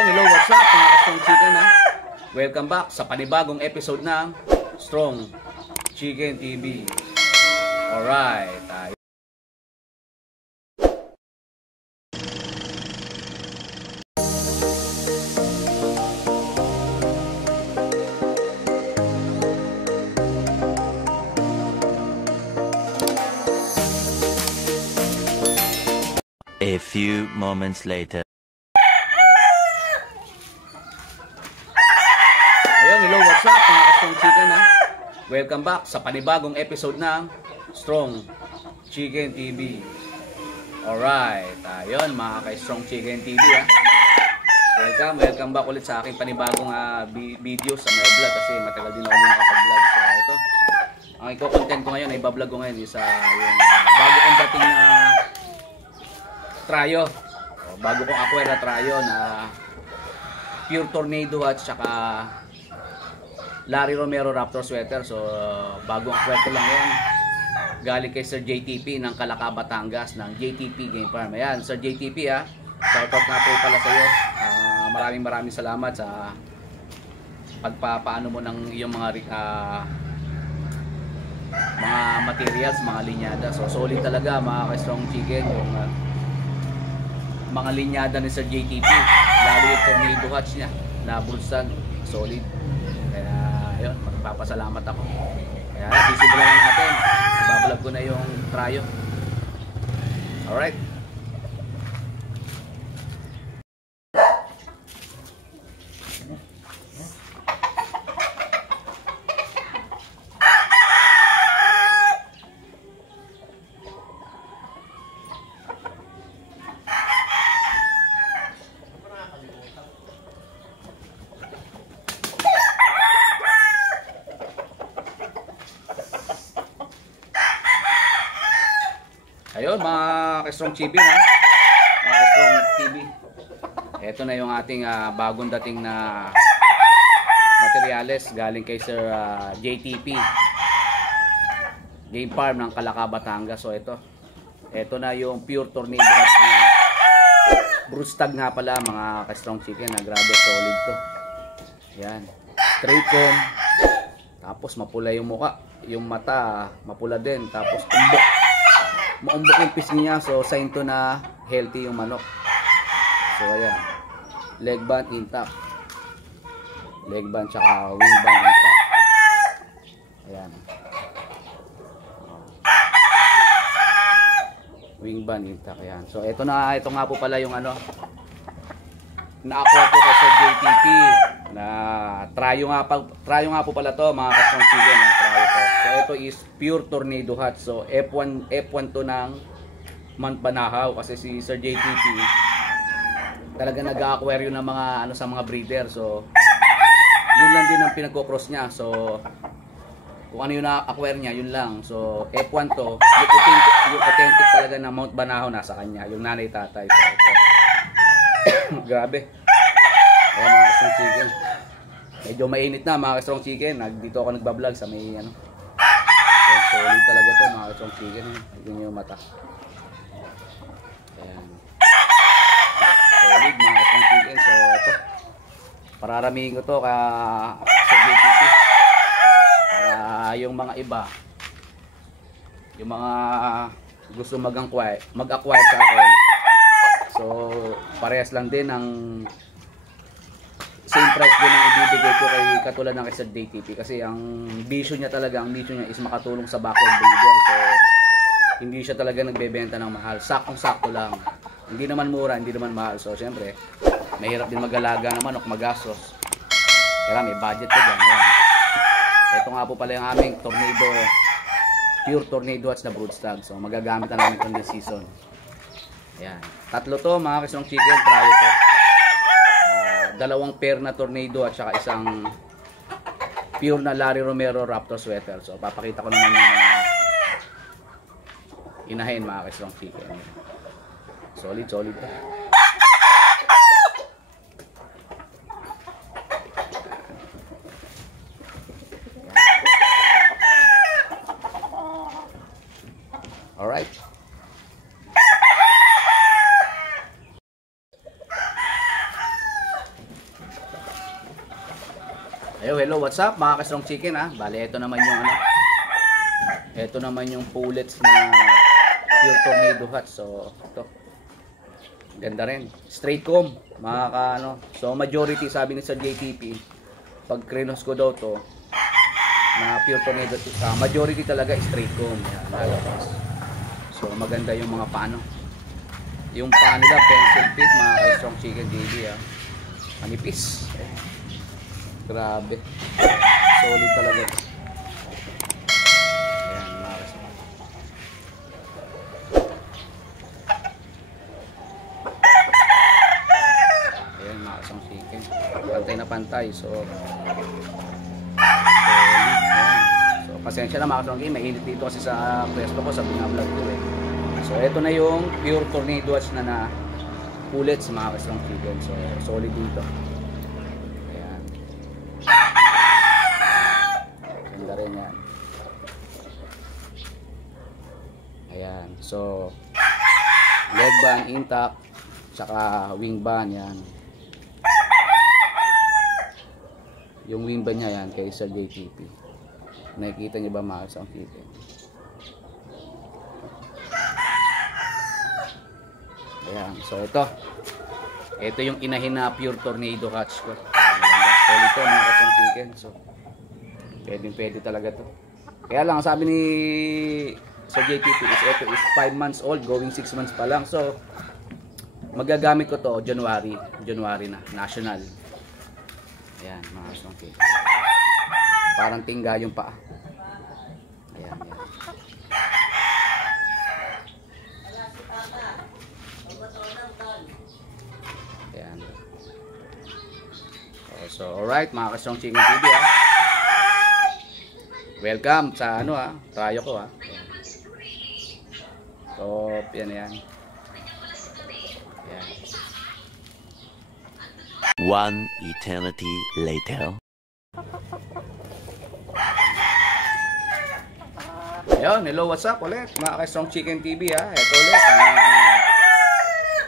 Ayun, hello, what's up mga ka-Strong Chicken ha? Welcome back sa panibagong episode ng Strong Chicken TV. Alright, tayo. A few moments later. Ayun, hello, what's up mga ka-Strong Chicken ha? Welcome back sa panibagong episode ng Strong Chicken TV. Alright, ayun mga ka-Strong Chicken TV ha. Welcome back ulit sa aking panibagong video sa my vlog kasi matagal din ako nakapag-vlog. So ito, ang i-content ko ngayon, i-vlog ko ngayon is yung bago kong dating na Tryo. Bago kong acquire na Tryo na Pure Tornado at saka Larry Romero Raptor Sweater. So bagong acquire ko lang yan. Galing kay Sir JTP ng Calaca, Batangas ng JTP Game Farm. Ayan, Sir JTP ha. Shoutout na po pala sa iyo. Maraming salamat sa pagpapaano mo ng iyong mga materials, mga linyada. So solid talaga mga ka-Strong Chicken yung mga linyada ni Sir JTP, lalo yung tornado hatch niya na bulsan, solid. Kaya ayun, magpapasalamat ako. Kaya sisimulan na natin, ibablog ko na yung Tryo. Alright. Ayun mga ka-Strong TV na, mga ka-Strong TV. Ito na yung ating bagong dating na materials galing kay Sir JTP Game Farm ng Calaca, Batangas. So ito na yung Pure Tornado Hatch na broodstag nga pala mga ka-Strong Chicken na grabe solid to. Yan, straight comb, tapos mapula yung muka, yung mata mapula din, tapos maumbok yung pisngi niya, so sign to na healthy yung manok. So ayan, leg band intact, leg band tsaka wing band intact. Ayan, wing band intact. Ayan, so ito nga po pala yung na-acquire ko kay Sir JTP na Tryo nga po pala to mga ka-Strong Chicken, Tryo to. So ito is Pure Tornado Hatch. So F1 to ng Mount Banahaw kasi si Sir JTP talaga nag-acquire yun ng mga sa mga breeder. So yun lang din ang pinagko-cross niya. So kung ano yung na-acquire niya, yun lang. So F1 to, yung authentic talaga na Mount Banahaw nasa kanya, yung nanay tatay. So ito grabe. Ayan mga ka-Strong Chicken, medyo mainit na mga ka-Strong Chicken. Dito ako nagbablog sa may solid talaga to mga ka-Strong Chicken. Tignan nyo yung mata. Ayan, solid mga ka-Strong Chicken. So ito, pararamihin ko to sa JTP para yung mga iba, yung mga gusto mag-acquire sa akin. So parehas lang din ang same price din ang ibibigay ko kay katulad ng kay Sir JTP kasi ang mission niya is makatulong sa backyard breeder. So hindi siya talaga nagbebenta ng mahal, saktong-sakto lang, hindi naman mura, hindi naman mahal. So syempre mahirap din mag-alaga ng manok, magastos, kaya may budget ka dyan. Ito nga po pala yung aming Pure Tornado Hatch na broodstag. So magagamit na namin itong this season. Ayan, tatlo to mga ka-Strong Chicken, Tryo to. Dalawang pair na Tornado at saka isang pure na Larry Romero Raptor Sweater. So papakita ko naman yung inahin mga ka-Strong Chicken. Solid to. Alright. Hello, what's up mga ka-strong chicken ha? Bale, ito naman yung ano. Ito naman yung pullets na pure tornado hatch. So, ito. Ganda rin. Straight comb, mga ka ano. So, majority sabi ni sa JTP, pag krinos ko daw to, na pure tornado, majority talaga straight comb. Yan, lalabas. So, maganda yung mga paano. Yung paa nila, pencil fit, mga ka-strong chicken JD ha. Manipis. Grabe. Solid talaga. Ayan, mga ka-strong. Ayan, mga ka-strong chicken. Pantay na pantay. So, pasensya na mga ka-strong chicken. Mainit dito kasi sa pwesto ko, sa binablog ko eh. So, ito na yung pure tornado watch na pullets mga ka-strong chicken. So, solid dito. Ayan. Ganda rin yan. Ayan. So, leg band intact. Tsaka wing band yan. Yung wing band niya yan kay Sir JTP. Nakikita niyo ba mga ka-strong chicken? Ayan, so ito yung inahin na pure tornado hatch ko. Solid to mga ka-strong chicken. So pwede talaga to. Kaya lang sabi ni sa JTP is ito is 5 months old, going 6 months pa lang. So magagamit ko to January na, national. Ayan mga ka-strong chicken. Parang tingga yung paa. Ayan, ayan. Ayan. So, alright mga ka-strong chicken TV ha. Welcome sa ano ha, trayo ko ha. So, yan yan. Ayan. One eternity later. Ayun, hello, what's up ulit mga ka-strong chicken TV ha. Ito ulit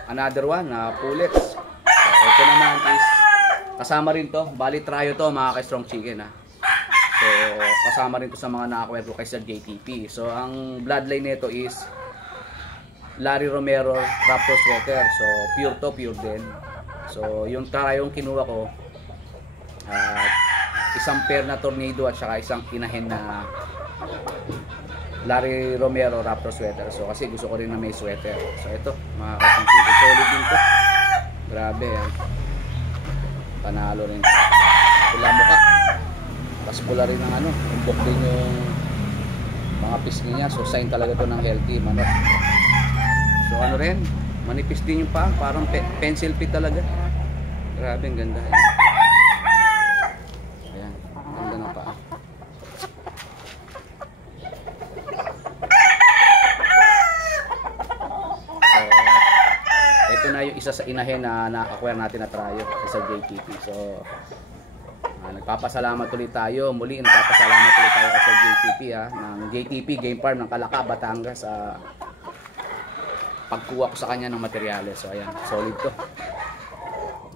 another one na pullets. So, ito naman is kasama rin to, bali tryo to mga ka-strong chicken ha. So kasama rin to sa mga naka-acquire ko kay Sir JTP. So ang bloodline nito is Larry Romero Raptor Sweater. So pure to, pure din. So yung tryo yung kinuha ko, isang pair na tornado at saka isang inahin na Larry Romero Raptor Sweater. So kasi gusto ko rin na may sweater. So ito mga ka-strong chicken, solid din to. Grabe yan. Panalo rin. Pula mukha. Tapos pula rin ng ano, umbok din yung mga pisngi niya. So sign talaga to ng healthy manok. So ano rin, manipis din yung paa, parang pencil fit talaga. Grabe, ang ganda. Ayan, ganda ng paa. Ito na yung isa sa inahin na na-acquire natin na tryo sa JTP. So nagpapasalamat ulit tayo. Muli nagpapasalamat ulit tayo sa JTP ng JTP Game Farm ng Calaca, Batangas sa pagkuha ko sa kanya ng materyales. So ayan, solid to.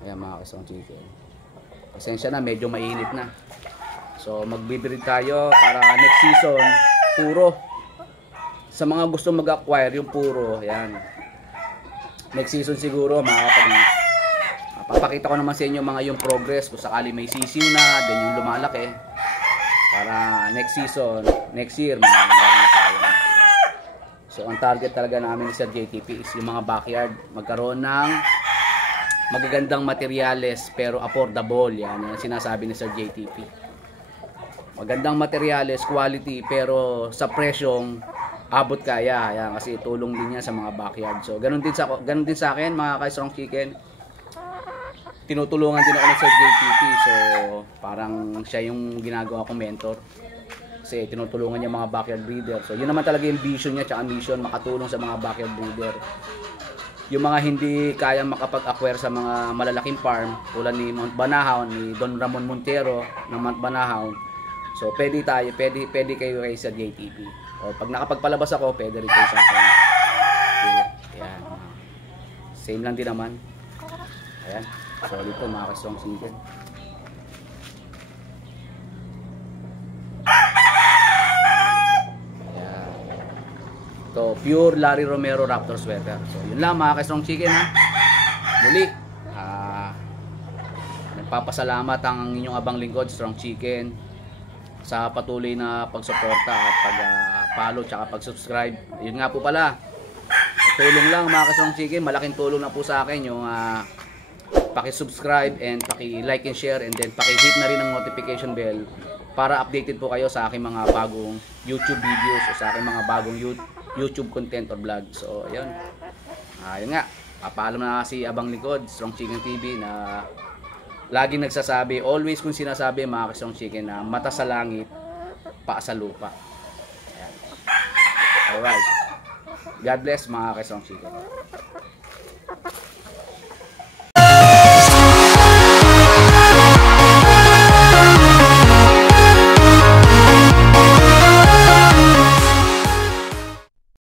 Ayan mga ka-strong chicken. Pasensya na, medyo mainit na. So magbibreed tayo para next season puro. Sa mga gusto mag-acquire yung puro, ayan. Next season siguro papakita ko naman sa inyo mga yung progress kung sakali may sisiw na, then yung lumalaki para next season, next year meron na tayo. So ang target talaga namin sa JTP is yung mga backyard magkaroon ng magagandang materyales pero affordable. Yan yung sinasabi ni Sir JTP. Magandang materyales, quality pero sa presyong abot kaya. Yan, kasi tulong din yan sa mga backyard. So ganun din sa akin mga ka-strong chicken. Tinutulungan din ako ng Sir JTP. So parang siya yung ginagawa kong mentor. Kasi tinutulungan niya mga backyard breeder. So yun naman talaga yung vision niya tsaka mission, makatulong sa mga backyard breeder. Yung mga hindi kayang makapag-acquire sa mga malalaking farm tulad ni Mount Banahaw, ni Don Ramon Montero ng Mount Banahaw. So pwede kayo kay Sir JTP. O pag nakapagpalabas ako, pwede rin kayo sa akin. Okay. Ayan. Same lang din naman. Ayan. Solid to mga ka-strong chicken. pure Larry Romero Raptor sweater. So yun lang mga ka-Strong Chicken ha. Muli, nagpapasalamat ang inyong abang lingkod, Strong Chicken, sa patuloy na pagsuporta at pag-follow tsaka pag-subscribe. Yun nga po pala, tulong lang mga ka-Strong Chicken, malaking tulong na po sa akin yung paki-subscribe and paki-like and share, and then paki-hit na rin ang notification bell para updated po kayo sa aking mga bagong YouTube videos o sa aking mga bagong YouTube content or vlog. So ayun, yun nga, papaalam na si abang lingkod, Strong Chicken TV, na laging nagsasabi, always kung sinasabi mga ka-Strong Chicken, na mata sa langit, paa sa lupa. Ayan. Alright, God bless mga ka-Strong Chicken.